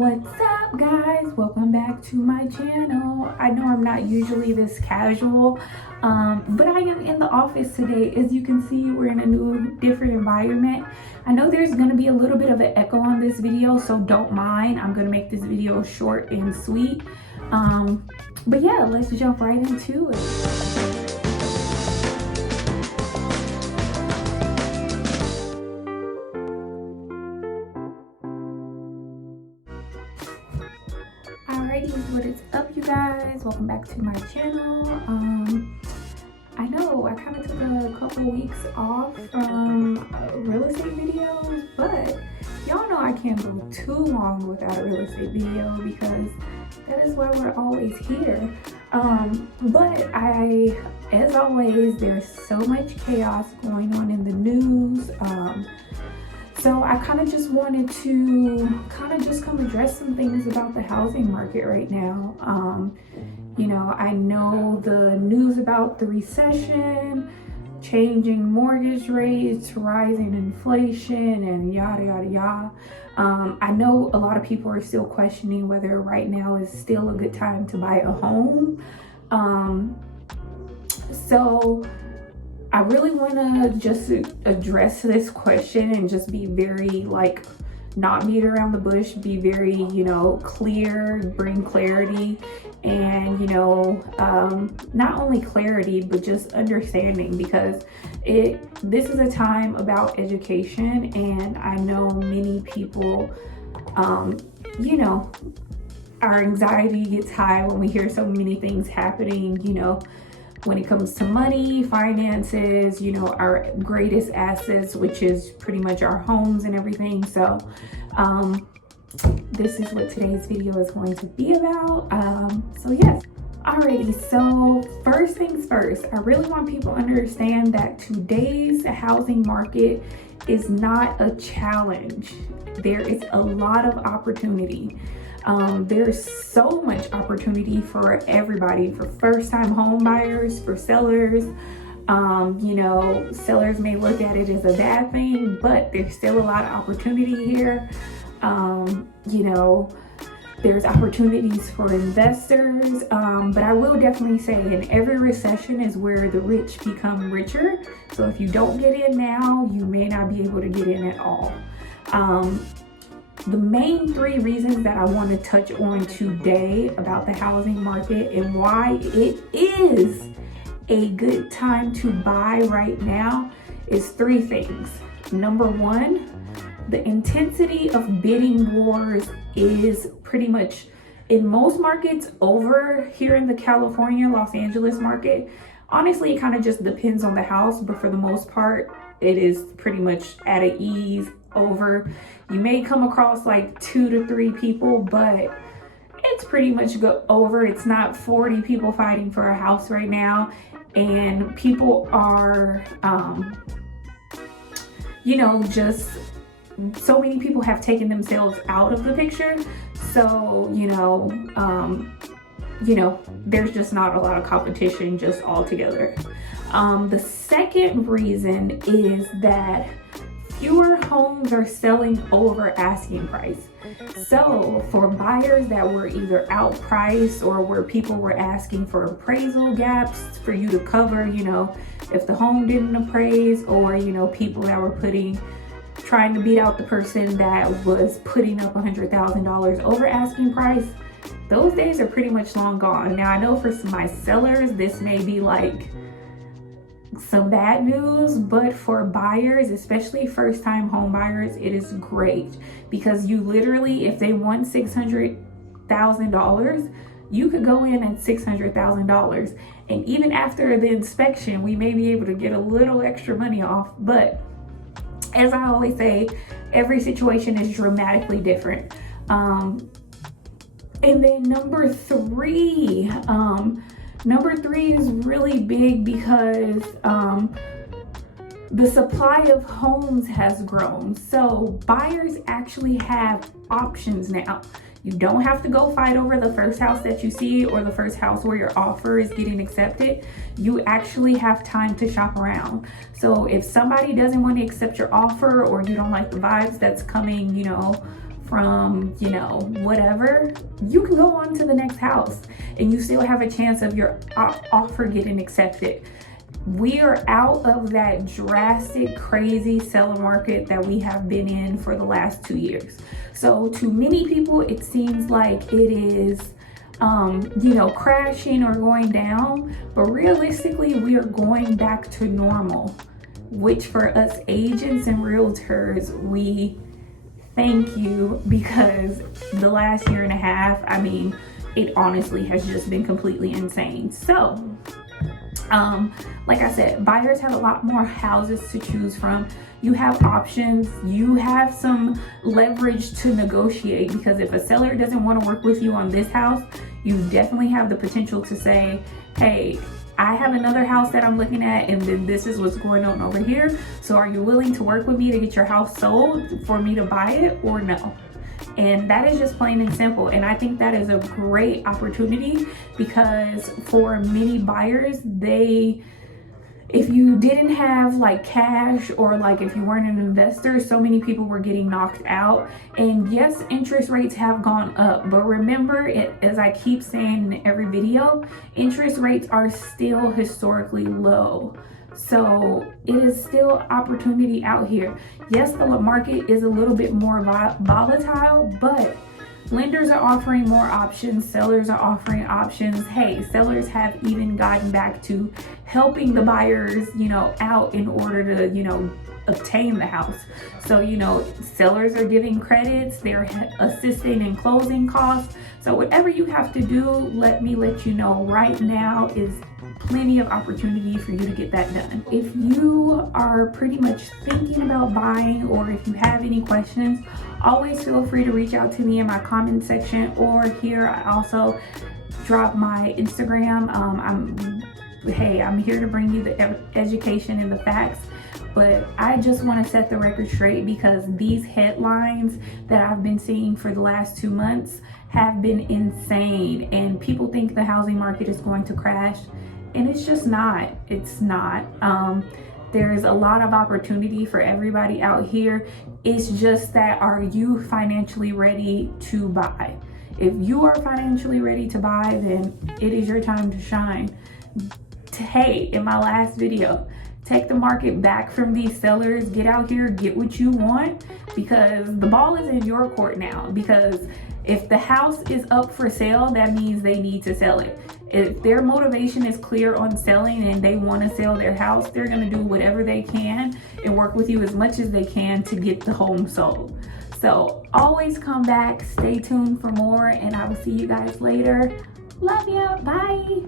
What's up, guys? Welcome back to my channel. I know I'm not usually this casual, but I am in the office today. As you can see, we're in a new, different environment. I know there's going to be a little bit of an echo on this video, so don't mind. I'm going to make this video short and sweet. But yeah, let's jump right into it. Alrighty, what is up, you guys? Welcome back to my channel. I know I kind of took a couple weeks off from real estate videos, but y'all know I can't go too long without a real estate video because that is why we're always here. But as always, there's so much chaos going on in the news. So I kind of just wanted to come address some things about the housing market right now. You know, I know the news about the recession, changing mortgage rates, rising inflation, and yada, yada, yada. I know a lot of people are still questioning whether right now is still a good time to buy a home. So I really want to just address this question and just be very, like, not beat around the bush, be very, you know, clear, bring clarity, and, you know, not only clarity, but just understanding, because this is a time about education, and I know many people, you know, our anxiety gets high when we hear so many things happening, you know, when it comes to money, finances, you know, our greatest assets, which is pretty much our homes and everything. So this is what today's video is going to be about. So yes. Alrighty, so first things first, I really want people to understand that today's housing market is not a challenge. There is a lot of opportunity. There's so much opportunity for everybody, for first-time home buyers, for sellers. You know, sellers may look at it as a bad thing, but there's still a lot of opportunity here. You know, there's opportunities for investors, but I will definitely say in every recession is where the rich become richer. So if you don't get in now, you may not be able to get in at all. The main three reasons that I want to touch on today about the housing market and why it is a good time to buy right now is three things. Number one, the intensity of bidding wars is pretty much in most markets over here in the California, Los Angeles market. Honestly, it kind of just depends on the house, but for the most part, it is pretty much at an ease over. You may come across like 2 to 3 people, but it's pretty much over. It's not 40 people fighting for a house right now, and people are you know, just so many people have taken themselves out of the picture. So you know, there's just not a lot of competition just altogether. The second reason is that fewer homes are selling over asking price. So for buyers that were either outpriced or where people were asking for appraisal gaps for you to cover, you know, if the home didn't appraise, or, you know, people that were trying to beat out the person that was putting up $100,000 over asking price, those days are pretty much long gone. Now I know for my sellers, this may be like some bad news, but for buyers, especially first-time home buyers, it is great, because you literally, if they want $600,000, you could go in at $600,000, and even after the inspection, we may be able to get a little extra money off. But as I always say, every situation is dramatically different. And then number three is really big because the supply of homes has grown. So buyers actually have options now. You don't have to go fight over the first house that you see or the first house where your offer is getting accepted. You actually have time to shop around. So if somebody doesn't want to accept your offer, or you don't like the vibes that's coming, you know, from, you know, whatever, you can go on to the next house and you still have a chance of your offer getting accepted. We are out of that drastic, crazy seller market that we have been in for the last 2 years. So to many people, it seems like it is, you know, crashing or going down, but realistically, we are going back to normal, which for us agents and realtors, we thank you, because the last year and a half, I mean, it honestly has just been completely insane. So, like I said, buyers have a lot more houses to choose from. You have options, you have some leverage to negotiate, because if a seller doesn't want to work with you on this house, you definitely have the potential to say, hey, I have another house that I'm looking at, and then this is what's going on over here. So are you willing to work with me to get your house sold for me to buy it, or no? And that is just plain and simple. And I think that is a great opportunity, because for many buyers, if you didn't have like cash, or like if you weren't an investor, so many people were getting knocked out. And yes, interest rates have gone up, but remember, as I keep saying in every video, interest rates are still historically low. So it is still opportunity out here. Yes, the market is a little bit more volatile, but lenders are offering more options, sellers are offering options. Hey, sellers have even gotten back to helping the buyers, you know, out in order to, you know, obtain the house. So, you know, sellers are giving credits, they're assisting in closing costs. So whatever you have to do, let me let you know, right now is plenty of opportunity for you to get that done. If you are pretty much thinking about buying, or if you have any questions, always feel free to reach out to me in my comment section, or here I also drop my Instagram. I'm here to bring you the education and the facts, but I just want to set the record straight, because these headlines that I've been seeing for the last 2 months have been insane, and people think the housing market is going to crash, and it's just not. It's not. There's a lot of opportunity for everybody out here. It's just that, are you financially ready to buy? If you are financially ready to buy, then it is your time to shine. Hey, in my last video, take the market back from these sellers, get out here, get what you want, because the ball is in your court now. Because if the house is up for sale, that means they need to sell it. If their motivation is clear on selling and they want to sell their house, they're going to do whatever they can and work with you as much as they can to get the home sold. So always come back, stay tuned for more, and I will see you guys later. Love ya, bye.